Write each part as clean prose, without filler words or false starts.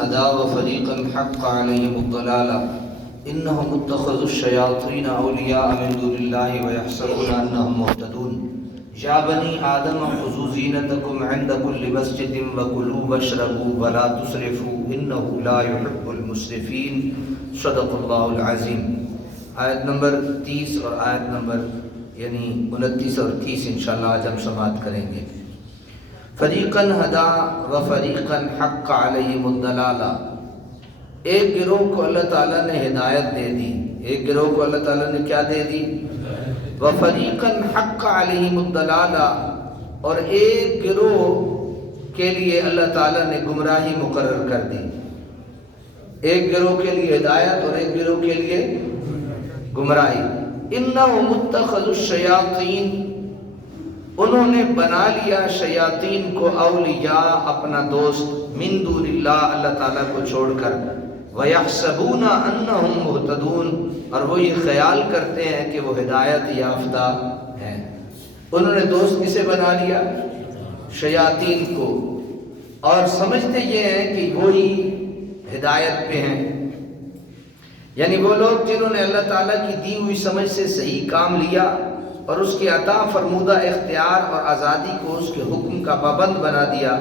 هدى وفريقا حق عليهم الضلالة إنهم اتخذوا الشياطين أولياء من دون الله ويحسبون أنهم مهتدون يا بني آدم خذوا زينتكم عند كل مسجد وكلوا واشربوا ولا تسرفوا إنه لا يحب المسرفين صدق الله العظيم. آیت نمبر 30 اور آیت نمبر 29 اور 30 انشاءاللہ آج ہم سماعت کریں گے. فریقاً ہدا و فریقاً حق علیہم الضلالہ. ایک گروہ کو اللہ تعالیٰ نے ہدایت دے دی. ایک گروہ کو اللہ تعالیٰ نے کیا دے دی؟ و فریقاً حق علیہم الضلالہ. اور ایک گروہ کے لیے اللہ تعالیٰ نے گمراہی مقرر کر دی. ایک گروہ کے لیے ہدایت اور ایک گروہ کے لیے گمراہی. انہم اتخذوا الشیاطین. انہوں نے بنا لیا شیاطین کو اولیاء اپنا دوست من دون اللہ اللہ تعالیٰ کو چھوڑ کر. وَيَحْسَبُونَ أَنَّهُمْ مُهْتَدُونَ. اور وہ یہ خیال کرتے ہیں کہ وہ ہدایت یافتہ ہیں. انہوں نے دوست کسے بنا لیا؟ شیاطین کو. اور سمجھتے یہ ہیں کہ وہی ہدایت پہ ہیں. یعنی وہ لوگ جنہوں نے اللہ تعالیٰ کی دی ہوئی سمجھ سے صحیح کام لیا اور اس کے عطا فرمودہ اختیار اور آزادی کو اس کے حکم کا پابند بنا دیا،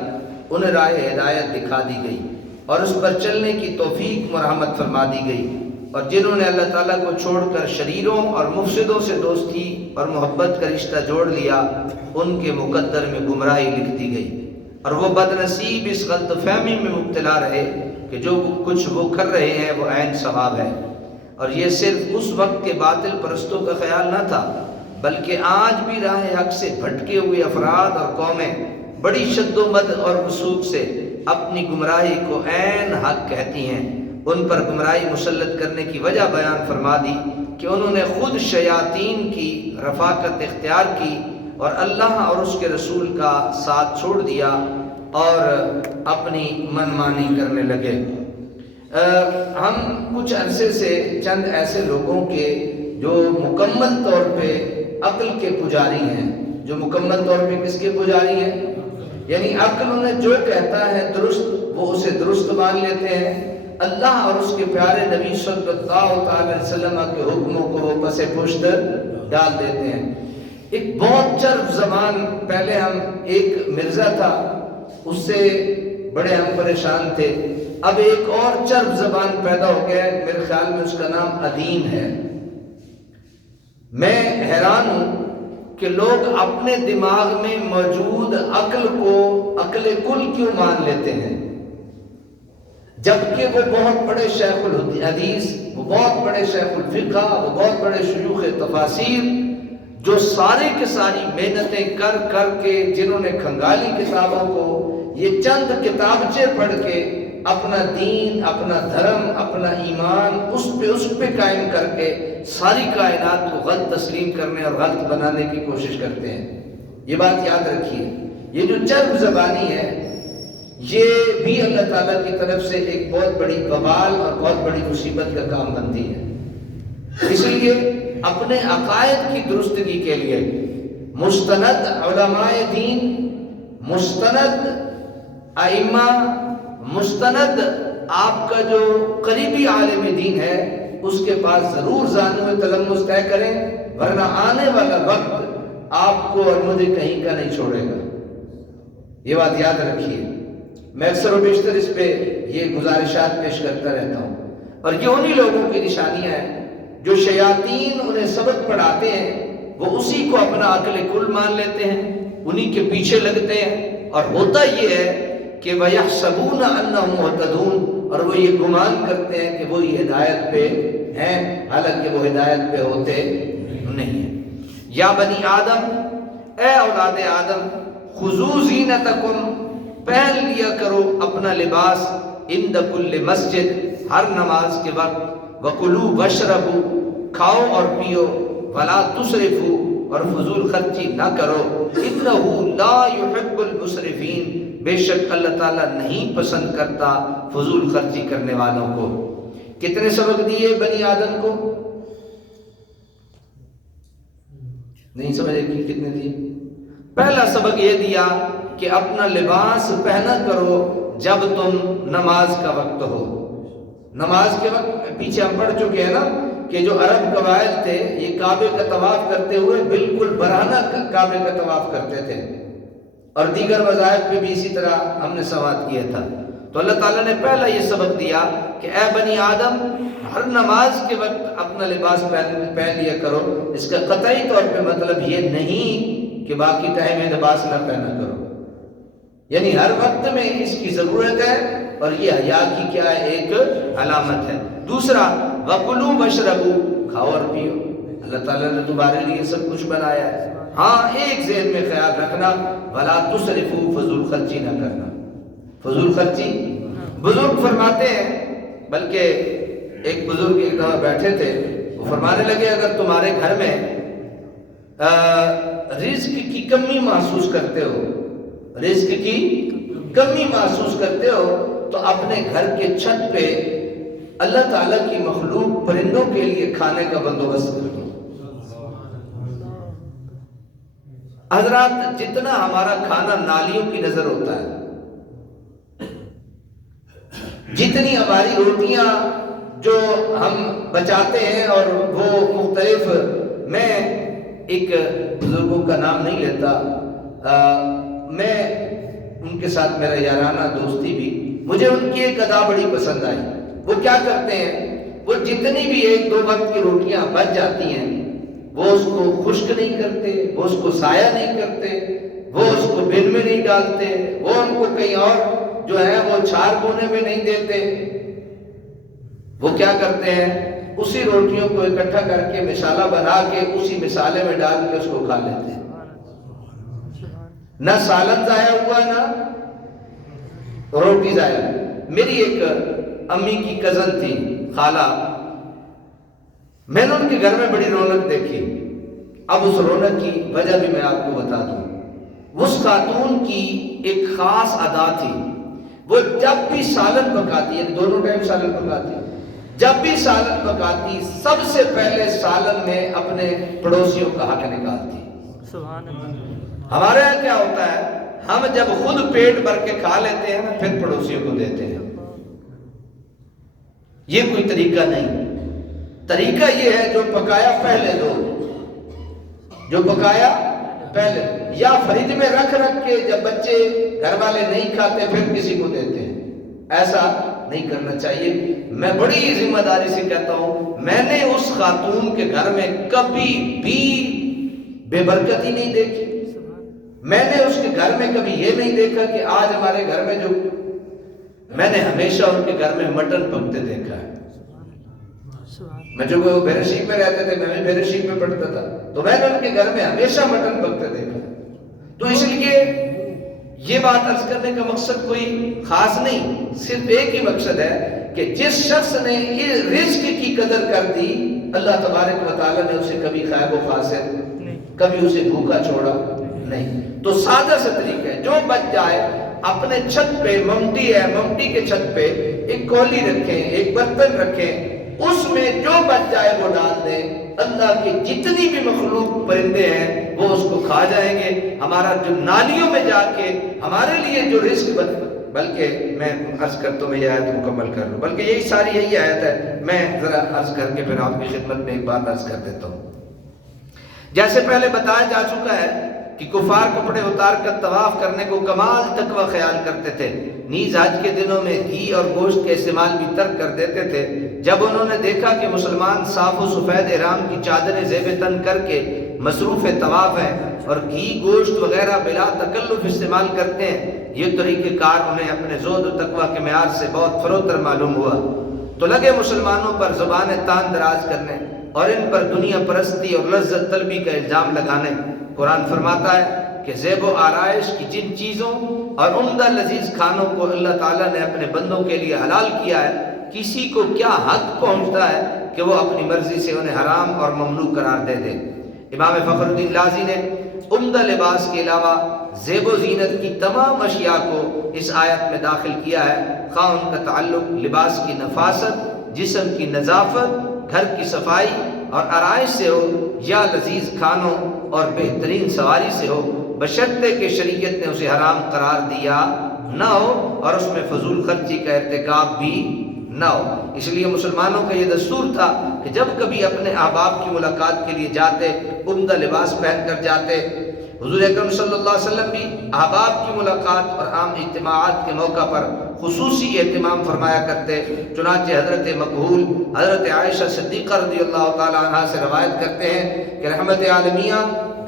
انہیں راہ ہدایت دکھا دی گئی اور اس پر چلنے کی توفیق مرحمت فرما دی گئی. اور جنہوں نے اللہ تعالیٰ کو چھوڑ کر شریروں اور مفسدوں سے دوستی اور محبت کا رشتہ جوڑ لیا، ان کے مقدر میں گمراہی لکھ دی گئی. اور وہ بد نصیب اس غلط فہمی میں مبتلا رہے کہ جو کچھ وہ کر رہے ہیں وہ عین ثواب ہے. اور یہ صرف اس وقت کے باطل پرستوں کا خیال نہ تھا، بلکہ آج بھی راہ حق سے بھٹکے ہوئے افراد اور قومیں بڑی شد و مد اور وسوخ سے اپنی گمراہی کو عین حق کہتی ہیں. ان پر گمراہی مسلط کرنے کی وجہ بیان فرما دی کہ انہوں نے خود شیاطین کی رفاقت اختیار کی اور اللہ اور اس کے رسول کا ساتھ چھوڑ دیا اور اپنی منمانی کرنے لگے. ہم کچھ عرصے سے چند ایسے لوگوں کے جو مکمل طور پہ عقل کے پجاری ہیں، جو مکمل طور پہ کس کے پجاری ہیں؟ یعنی عقل انہیں جو کہتا ہے درست وہ اسے درست مان لیتے ہیں. اللہ اور اس کے پیارے نبی صلی اللہ علیہ وسلم کے حکموں کو وہ پس پشت ڈال دیتے ہیں. ایک بہت چرب زمان پہلے ہم ایک مرزا تھا، اس سے بڑے ہم پریشان تھے. اب ایک اور چرب زبان پیدا ہو گیا ہے، میرے خیال میں اس کا نام ادیم ہے. میں حیران ہوں کہ لوگ اپنے دماغ میں موجود عقل کو عقل کل کیوں مان لیتے ہیں، جبکہ وہ بہت بڑے شیخ الحدیث، وہ بہت بڑے شیخ الفقہ، وہ بہت بڑے شیوخ تفاسیر، جو سارے کے ساری محنتیں کر کر کے جنہوں نے کھنگالی کتابوں کو یہ چند کتابچے پڑھ کے اپنا دین، اپنا دھرم، اپنا ایمان اس پہ قائم کر کے ساری کائنات کو غلط تسلیم کرنے اور غلط بنانے کی کوشش کرتے ہیں. یہ بات یاد رکھیے، یہ جو چرب زبانی ہے یہ بھی اللہ تعالیٰ کی طرف سے ایک بہت بڑی وبال اور بہت بڑی مصیبت کا کام بنتی ہے. اس لیے اپنے عقائد کی درستگی کے لیے مستند علماء دین، مستند ائمہ، مستند آپ کا جو قریبی عالم دین ہے اس کے پاس ضرور ذہن میں تلمس طے کریں، ورنہ آنے والا وقت آپ کو اور مجھے کہیں کا نہیں چھوڑے گا. یہ بات یاد رکھیے. میں اکثر و بیشتر اس پہ یہ گزارشات پیش کرتا رہتا ہوں. اور یہ انہی لوگوں کی نشانیاں ہیں جو شیاطین انہیں سبق پڑھاتے ہیں، وہ اسی کو اپنا عقل کل مان لیتے ہیں، انہی کے پیچھے لگتے ہیں. اور ہوتا یہ ہے کہ وَيَحْسَبُونَ أَنَّهُمْ مُهْتَدُونَ. اور وہ یہ گمان کرتے ہیں کہ وہ یہ ہدایت پہ ہیں، حالانکہ وہ ہدایت پہ ہوتے نہیں ہیں. یا بنی آدم، اے اولاد آدم، خُذُوا زِینَتَکُمْ، پہن لیا کرو اپنا لباس، عند کل مسجد، ہر نماز کے وقت، وَكُلُوا وَاشْرَبُوا، کھاؤ اور پیو، وَلَا تُسْرِفُوا، اور فضول خرچی نہ کرو، إِنَّهُ لَا يُحِبُّ الْمُسْرِفِينَ، بے شک اللہ تعالیٰ نہیں پسند کرتا فضول خرچی کرنے والوں کو. کتنے سبق دیے بنی آدم کو؟ نہیں سمجھے کہ کتنے دیے؟ پہلا سبق یہ دیا کہ اپنا لباس پہنا کرو جب تم نماز کا وقت ہو. نماز کے وقت پیچھے ہم پڑھ چکے ہیں نا کہ جو عرب قبائل تھے یہ کعبے کا طواف کرتے ہوئے بالکل برہنہ کعبے کا طواف کرتے تھے، اور دیگر وظائف پہ بھی اسی طرح ہم نے سماعت کیا تھا. تو اللہ تعالیٰ نے پہلا یہ سبق دیا کہ اے بنی آدم ہر نماز کے وقت اپنا لباس پہن لیا کرو. اس کا قطعی طور پہ مطلب یہ نہیں کہ باقی ٹائم میں لباس نہ پہنا کرو، یعنی ہر وقت میں اس کی ضرورت ہے، اور یہ حیا کی کیا ہے، ایک علامت ہے. دوسرا وَكُلُوا وَاشْرَبُوا، کھاؤ اور پیو. اللہ تعالیٰ نے تمہارے لیے سب کچھ بنایا ہے. ہاں ایک ذہن میں خیال رکھنا، وَلَا تُسْرِفُوا، فضول خرچی نہ کرنا. فضول خرچی بزرگ فرماتے ہیں، بلکہ ایک بزرگ ایک دفعہ بیٹھے تھے، وہ فرمانے لگے اگر تمہارے گھر میں رزق کی کمی محسوس کرتے ہو، رزق کی کمی محسوس کرتے ہو تو اپنے گھر کے چھت پہ اللہ تعالیٰ کی مخلوق پرندوں کے لیے کھانے کا بندوبست کر دو. حضرات جتنا ہمارا کھانا نالیوں کی نظر ہوتا ہے، جتنی ہماری روٹیاں جو ہم بچاتے ہیں اور وہ مختلف، میں ایک بزرگوں کا نام نہیں لیتا، میں ان کے ساتھ میرا یارانہ دوستی بھی، مجھے ان کی ایک ادا بڑی پسند آئی. وہ کیا کرتے ہیں، وہ جتنی بھی ایک دو وقت کی روٹیاں بچ جاتی ہیں وہ اس کو خشک نہیں کرتے، وہ اس کو ضائع نہیں کرتے، وہ اس کو بن میں نہیں ڈالتے، وہ ان کو کہیں اور جو ہے وہ چھار کونے میں نہیں دیتے. وہ کیا کرتے ہیں، اسی روٹیوں کو اکٹھا کر کے مسالہ بنا کے اسی مسالے میں ڈال کے اس کو کھا لیتے ہیں. نہ سالن ضائع ہوا نہ روٹی ضائع. میری ایک امی کی کزن تھی، خالہ، میں نے ان کے گھر میں بڑی رونق دیکھی. اب اس رونق کی وجہ بھی میں آپ کو بتا دوں. اس خاتون کی ایک خاص ادا تھی، وہ جب بھی سالن پکاتی، یعنی دونوں ٹائم سالن پکاتی، جب بھی سالن پکاتی سب سے پہلے سالن میں اپنے پڑوسیوں کا حق نکالتی. سبحان اللہ. ہمارے یہاں کیا ہوتا ہے، ہم جب خود پیٹ بھر کے کھا لیتے ہیں پھر پڑوسیوں کو دیتے ہیں. یہ کوئی طریقہ نہیں. طریقہ یہ ہے جو پکایا پہلے دو، جو پکایا پہلے، یا فریج میں رکھ کے جب بچے گھر والے نہیں کھاتے پھر کسی کو دیتے ہیں. ایسا نہیں کرنا چاہیے. میں بڑی ذمہ داری سے کہتا ہوں، میں نے اس خاتون کے گھر میں کبھی بھی بے برکتی نہیں دیکھی. میں نے اس کے گھر میں کبھی یہ نہیں دیکھا کہ آج ہمارے گھر میں جو، میں نے ہمیشہ ان کے گھر میں مٹن پکتے دیکھا ہے. میں جو وہ بہرشیب میں رہتے تھے، میں بھی بہرشیب میں پڑھتا تھا، تو میں نے ان کے گھر میں ہمیشہ مٹن پکتے دیکھا. تو اس لیے یہ بات عرض کرنے کا مقصد کوئی خاص نہیں، صرف ایک ہی مقصد ہے کہ جس شخص نے یہ رزق کی قدر کر دی، اللہ تبارک و تعالیٰ نے اسے کبھی خائب و خاسر، کبھی اسے بھوکا چھوڑا نہیں. تو سادہ سا طریقہ ہے، جو بچ جائے اپنے چھت پہ، ممٹی ہے، ممٹی کے چھت پہ ایک کولی رکھیں، ایک برتن رکھیں، اس میں جو بچ جائے وہ ڈال دیں. اللہ کی جتنی بھی مخلوق پرندے ہیں وہ اس کو کھا جائیں گے. ہمارا جو نالیوں میں جا کے ہمارے لیے جو رزق بلکہ میں عرض کرتا ہوں، میں یہ آیت مکمل کر لوں، بلکہ یہی ساری یہی آیت ہے. میں ذرا عرض کر کے پھر آپ کی خدمت میں ایک بات عرض کر دیتا ہوں. جیسے پہلے بتایا جا چکا ہے کہ کفار کپڑے اتار کر طواف کرنے کو کمال تقوی خیال کرتے تھے. نیز حج کے دنوں میں گھی اور گوشت کے استعمال بھی ترک کر دیتے تھے. جب انہوں نے دیکھا کہ مسلمان صاف و سفید احرام کی چادریں زیب تن کر کے مصروف طواف ہیں اور گھی گوشت وغیرہ بلا تکلف استعمال کرتے ہیں، یہ طریقہ کار انہیں اپنے زہد و تقوی کے معیار سے بہت فروتر معلوم ہوا. تو لگے مسلمانوں پر زبان تان دراز کرنے اور ان پر دنیا پرستی اور لذت طلبی کا الزام لگانے. قرآن فرماتا ہے کہ زیب و آرائش کی جن چیزوں اور عمدہ لذیذ کھانوں کو اللہ تعالیٰ نے اپنے بندوں کے لیے حلال کیا ہے، کسی کو کیا حق پہنچتا ہے کہ وہ اپنی مرضی سے انہیں حرام اور ممنوع قرار دے دے. امام فخر الدین رازی نے عمدہ لباس کے علاوہ زیب و زینت کی تمام اشیاء کو اس آیت میں داخل کیا ہے، خواہ ان کا تعلق لباس کی نفاست، جسم کی نظافت، گھر کی صفائی اور آرائش سے ہو یا لذیذ کھانوں اور بہترین سواری سے ہو، بشرطے کہ شریعت نے اسے حرام قرار دیا نہ ہو اور اس میں فضول خرچی کا ارتکاب بھی نہ ہو۔ اس لیے مسلمانوں کا یہ دستور تھا کہ جب کبھی اپنے احباب کی ملاقات کے لیے جاتے عمدہ لباس پہن کر جاتے۔ حضور اکرم صلی اللہ علیہ وسلم بھی احباب کی ملاقات اور عام اجتماعات کے موقع پر خصوصی اہتمام فرمایا کرتے۔ چنانچہ حضرت مقبول حضرت عائشہ صدیقہ رضی اللہ تعالیٰ عنہ سے روایت کرتے ہیں کہ رحمت عالمیہ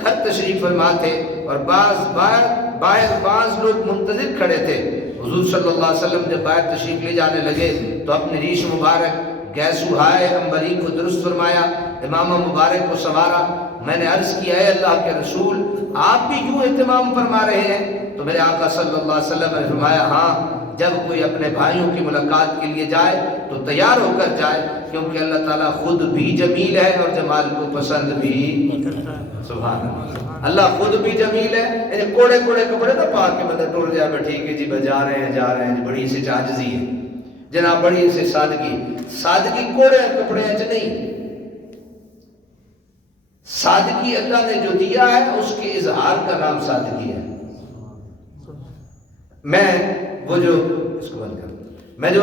گھر تشریف فرما تھے اور بعض لوگ منتظر کھڑے تھے۔ حضور صلی اللہ علیہ وسلم جب باہر تشریف لے جانے لگے تو اپنی ریش مبارک گیسو ہائے انبری کو درست فرمایا، امامہ مبارک کو سنوارا۔ میں نے عرض کیا ہے اللہ کے رسول آپ بھی یوں اہتمام فرما رہے ہیں؟ تو میرے آقا صلی اللہ علیہ وسلم نے فرمایا ہاں، جب کوئی اپنے بھائیوں کی ملاقات کے لیے جائے تو تیار ہو کر جائے، کیونکہ اللہ تعالیٰ خود بھی جمیل ہے اور جمال کو پسند بھی۔ سبحان اللہ، اللہ خود بھی جمیل ہے۔ یعنی کوڑے کوڑے کپڑے نہ پا کے بندہ ٹور جائے میں ٹھیک ہے جی جا رہے ہیں بڑی سے عاجزی ہے جناب، بڑی سے سادگی کوڑے کپڑے اچ نہیں۔ سادگی اللہ نے جو دیا ہے اس کے اظہار کا نام سادگی ہے۔ میں وہ جو اس کو بند کر میں جو